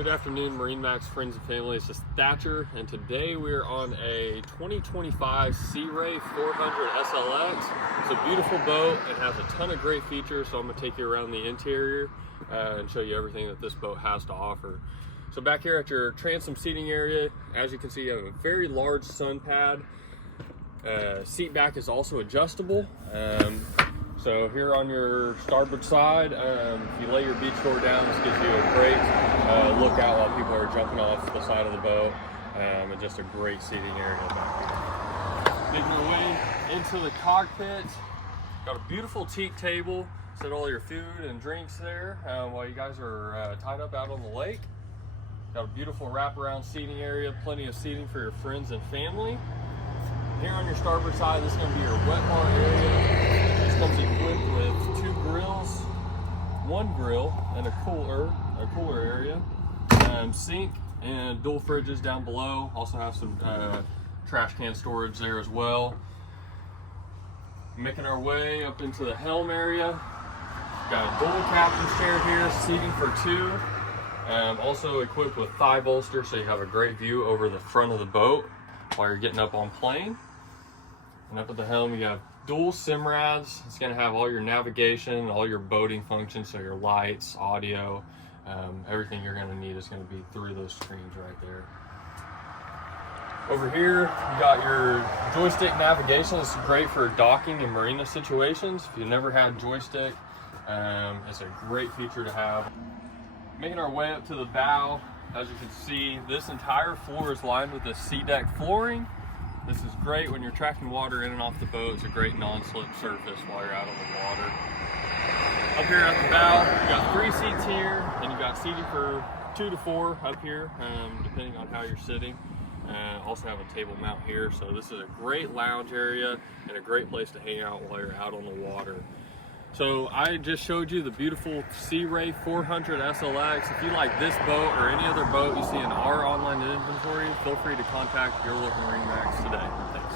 Good afternoon, MarineMax friends and family. This is Thatcher, and today we're on a 2025 Sea Ray 400 SLX. It's a beautiful boat. It has a ton of great features, so I'm going to take you around the interior and show you everything that this boat has to offer. So back here at your transom seating area, as you can see, you have a very large sun pad. Seat back is also adjustable. So here on your starboard side, if you lay your beach door down, this gives you a great look out while people are jumping off the side of the boat, and just a great seating area back here. Making our way into the cockpit, got a beautiful teak table, set all your food and drinks there while you guys are tied up out on the lake. Got a beautiful wraparound seating area, plenty of seating for your friends and family. Here on your starboard side, this is going to be your wet bar area. This comes equipped with 2 grills, 1 grill, and a cooler area, sink, and dual fridges down below. Also have some trash can storage there as well. Making our way up into the helm area. Got a dual captain's chair here, seating for 2. Also equipped with thigh bolster, so you have a great view over the front of the boat while you're getting up on plane. And up at the helm, you have dual SIMRADs. It's going to have all your navigation, all your boating functions, so your lights, audio, everything you're going to need is going to be through those screens right there. Over here, you got your joystick navigation. It's great for docking and marina situations. If you've never had joystick, it's a great feature to have. Making our way up to the bow, as you can see, this entire floor is lined with the sea deck flooring. This is great when you're tracking water in and off the boat. It's a great non-slip surface while you're out on the water. Up here at the bow, you got 3 seats here, and you got seating for 2 to 4 up here, depending on how you're sitting. Also have a table mount here, so this is a great lounge area and a great place to hang out while you're out on the water. So I just showed you the beautiful Sea Ray 400 SLX. If you like this boat or any other boat you see in our online inventory, feel free to contact your local MarineMax today. Thanks.